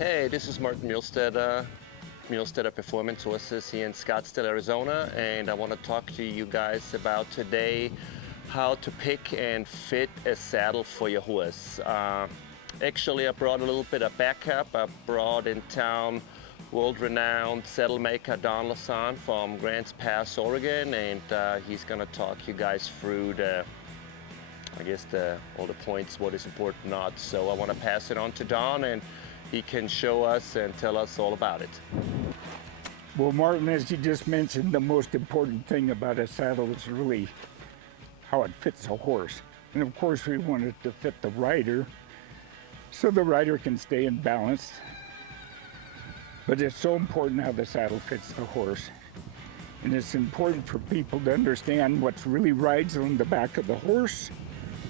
Hey, this is Martin Muehlstaetter, Muehlstaetter Performance Horses here in Scottsdale, Arizona, and I want to talk to you guys about today how to pick and fit a saddle for your horse. Actually, I brought a little bit of backup. I brought in town world-renowned saddle maker Don Leson from Grants Pass, Oregon, and he's going to talk you guys through all the points, what is important, not. So I want to pass it on to Don, and he can show us and tell us all about it. Well, Martin, as you just mentioned, the most important thing about a saddle is really how it fits a horse. And of course, we want it to fit the rider so the rider can stay in balance. But it's so important how the saddle fits the horse. And it's important for people to understand what really rides on the back of the horse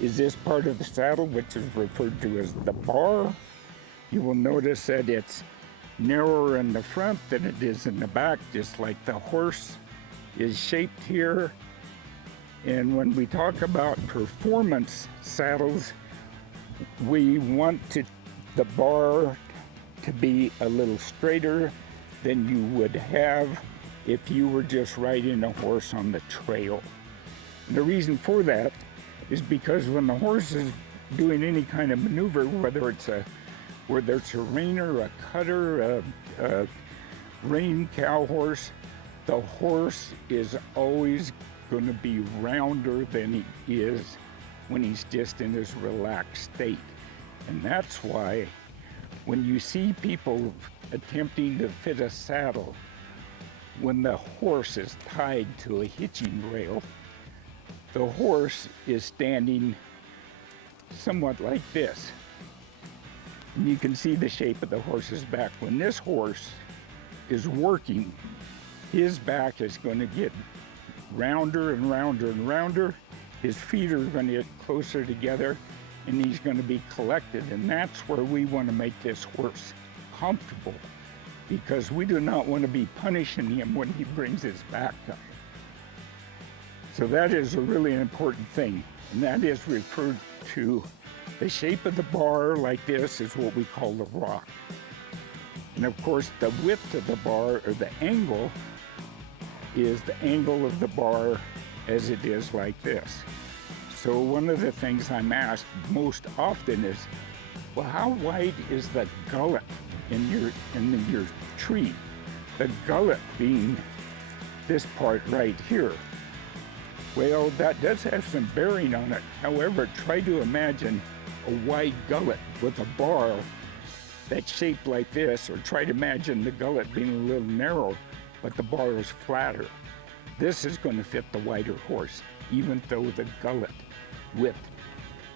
is this part of the saddle, which is referred to as the bar. You will notice that it's narrower in the front than it is in the back, just like the horse is shaped here. And when we talk about performance saddles, we want the bar to be a little straighter than you would have if you were just riding a horse on the trail. And the reason for that is because when the horse is doing any kind of maneuver, whether it's a reiner, a cutter, a rein cow horse, the horse is always going to be rounder than he is when he's just in his relaxed state. And that's why when you see people attempting to fit a saddle, when the horse is tied to a hitching rail, the horse is standing somewhat like this. And you can see the shape of the horse's back. When this horse is working, his back is going to get rounder and rounder and rounder. His feet are going to get closer together, and he's going to be collected. And that's where we want to make this horse comfortable, because we do not want to be punishing him when he brings his back up. So that is a really important thing, and that is referred to. The shape of the bar like this is what we call the rock. And of course, the width of the bar, or the angle, is the angle of the bar as it is like this. So one of the things I'm asked most often is, well, how wide is the gullet in your tree? The gullet being this part right here. Well, that does have some bearing on it. However, try to imagine a wide gullet with a bar that's shaped like this, or try to imagine the gullet being a little narrow, but the bar is flatter. This is going to fit the wider horse, even though the gullet width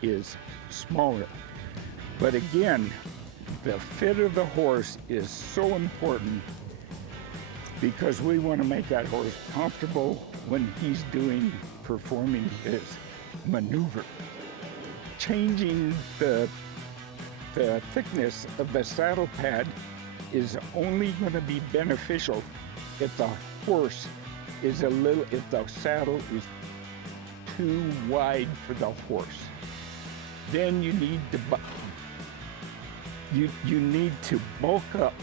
is smaller. But again, the fit of the horse is so important because we want to make that horse comfortable when he's performing his maneuver. Changing the thickness of the saddle pad is only going to be beneficial if the saddle is too wide for the horse. Then you need to bulk up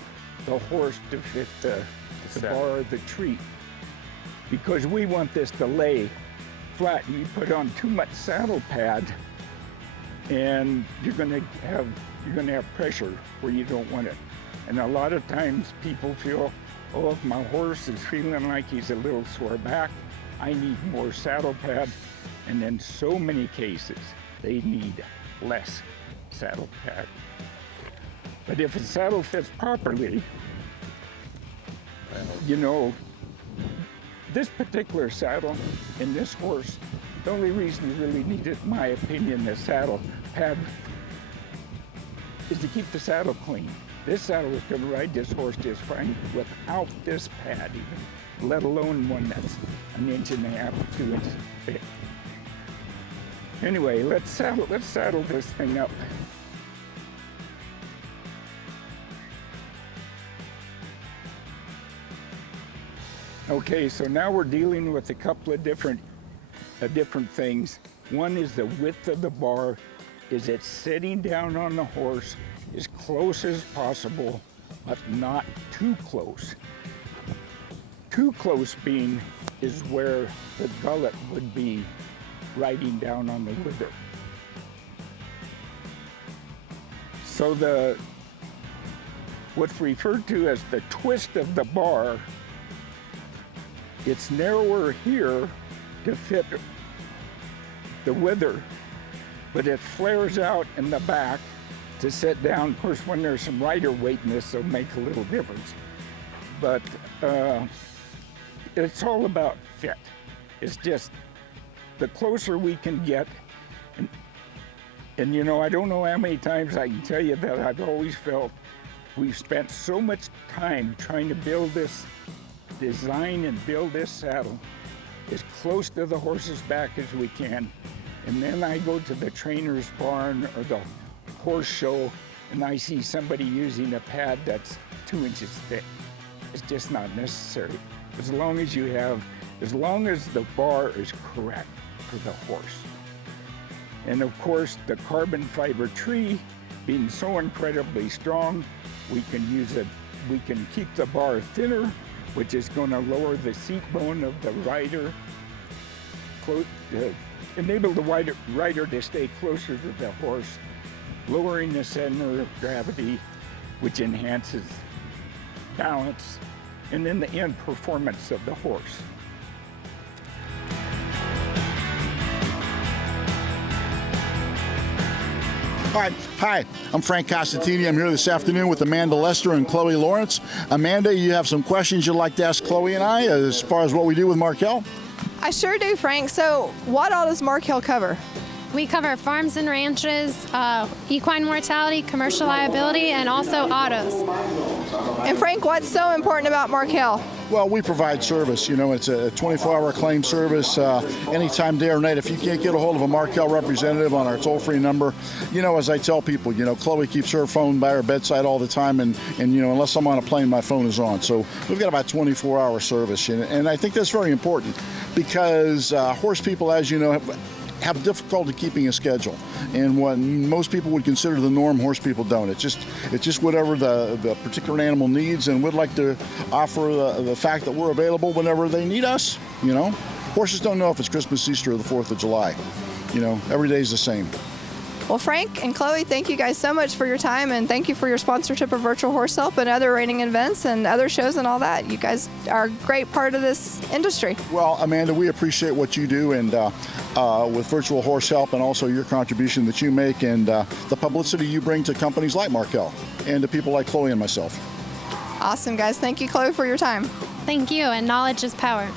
the horse to fit the bar of the tree, because we want this to lay flat. And you put on too much saddle pad, and you're going to have pressure where you don't want it. And a lot of times people feel, oh, if my horse is feeling like he's a little sore back, I need more saddle pad. And in so many cases, they need less saddle pad. But if a saddle fits properly, this particular saddle and this horse, the only reason you really need it, in my opinion, the saddle pad, is to keep the saddle clean. This saddle is going to ride this horse just fine without this pad even, let alone one that's 1.5 inches, 2 inches thick. Anyway, let's saddle this thing up. Okay, so now we're dealing with a couple of different things. One is the width of the bar. Is it sitting down on the horse as close as possible, but not too close. Too close being is where the gullet would be riding down on the wither. So what's referred to as the twist of the bar, it's narrower here to fit the wither, but it flares out in the back to sit down. Of course, when there's some rider weight in this, it'll make a little difference. But it's all about fit. It's just the closer we can get, and you know, I don't know how many times I can tell you that I've always felt we've spent so much time trying to build this design and build this saddle as close to the horse's back as we can. And then I go to the trainer's barn or the horse show and I see somebody using a pad that's 2 inches thick. It's just not necessary. As long as the bar is correct for the horse. And of course, the carbon fiber tree being so incredibly strong, we can keep the bar thinner, which is going to lower the seat bone of the rider, enable the rider to stay closer to the horse, lowering the center of gravity, which enhances balance, and in the end, performance of the horse. All right, hi, I'm Frank Costantini. I'm here this afternoon with Amanda Lester and Chloe Lawrence. Amanda, you have some questions you'd like to ask Chloe and I as far as what we do with Markel? I sure do, Frank. So what all does Markel cover? We cover farms and ranches, equine mortality, commercial liability, and also autos. And Frank, what's so important about Markel? Well, we provide service. You know, it's a 24-hour claim service anytime, day or night. If you can't get a hold of a Markel representative on our toll-free number, you know, as I tell people, you know, Chloe keeps her phone by her bedside all the time, and you know, unless I'm on a plane, my phone is on. So we've got about 24-hour service, and I think that's very important because horse people, as you know, have difficulty keeping a schedule, and what most people would consider the norm, horse people don't. It's just whatever the particular animal needs, and we'd like to offer the fact that we're available whenever they need us. You know, horses don't know if it's Christmas, Easter, or the 4th of July. You know, every day is the same. Well, Frank and Chloe, thank you guys so much for your time, and thank you for your sponsorship of Virtual Horse Help and other reining events and other shows and all that. You guys are a great part of this industry. Well, Amanda, we appreciate what you do, and with Virtual Horse Help, and also your contribution that you make, and the publicity you bring to companies like Markel and to people like Chloe and myself. Awesome, guys. Thank you, Chloe, for your time. Thank you, and knowledge is power.